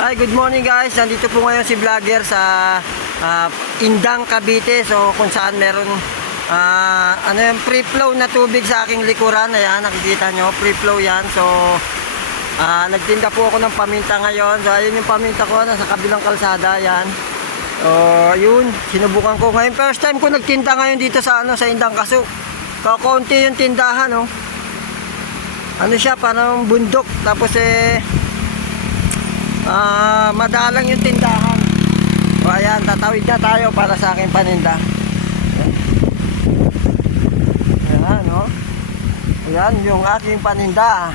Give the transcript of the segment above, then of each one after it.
Hi, good morning guys. Nandito po ngayon si vlogger sa Indang, Cavite. So kung saan meron free flow na tubig sa aking likuran. Ayan, nakikita nyo, free flow yan. So nagtinda po ako ng paminta ngayon. So ayun yung paminta ko, nasa kabilang kalsada. Ayan. So ayun, sinubukan ko ngayon. First time ko nagtinda ngayon dito sa Indang, kaso kaunti yung tindahan, no. Ano siya, parang bundok. Tapos madalang yung tindahan. O ayan, tatawid na tayo para sa aking paninda. Ayan, no? Ayan yung aking paninda.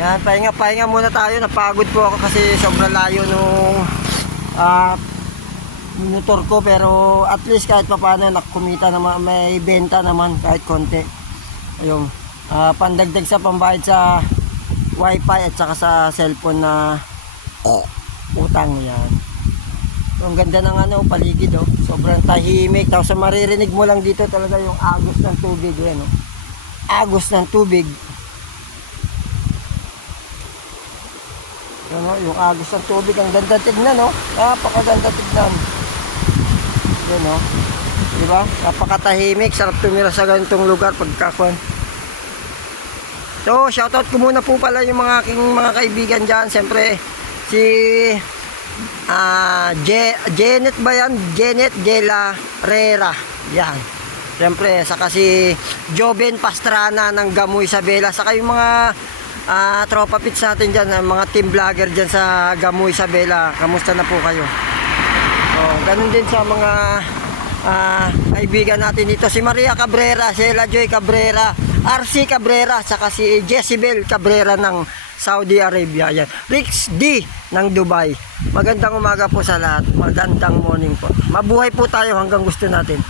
Ayan, pahinga muna tayo. Napagod po ako kasi sobrang layo nung motor ko. Pero at least kahit paano nakumita naman, may benta naman kahit konti. Ayun, pandagdag sa pambayad sa wifi at saka sa cellphone na utang. Yan. So, ang ganda ng paligid, oh. Sobrang tahimik. Tapos maririnig mo lang dito talaga yung agos ng tubig. Yan, oh. Agos ng tubig. Yan, oh, yung agos ng tubig. Ang ganda tignan, oh. Napakaganda tignan. Yan, oh. Diba? Napakatahimik. Sarap tumira sa ganitong lugar pagkakuan. So, shoutout ko muna po pala yung mga aking mga kaibigan dyan. Siyempre, si Janet ba yan? Janet Gela Rera. Yan. Siyempre, saka si Joven Pastrana ng Gamu Isabela. Saka yung mga tropa pits natin dyan, mga team vlogger dyan sa Gamu Isabela. Kamusta na po kayo? So, ganun din sa mga kaibigan natin dito. Si Maria Cabrera, si Ella Joy Cabrera, RC Cabrera, saka si Jezebel Cabrera ng Saudi Arabia. Yan. Rix D ng Dubai. Magandang umaga po sa lahat. Magandang morning po. Mabuhay po tayo hanggang gusto natin.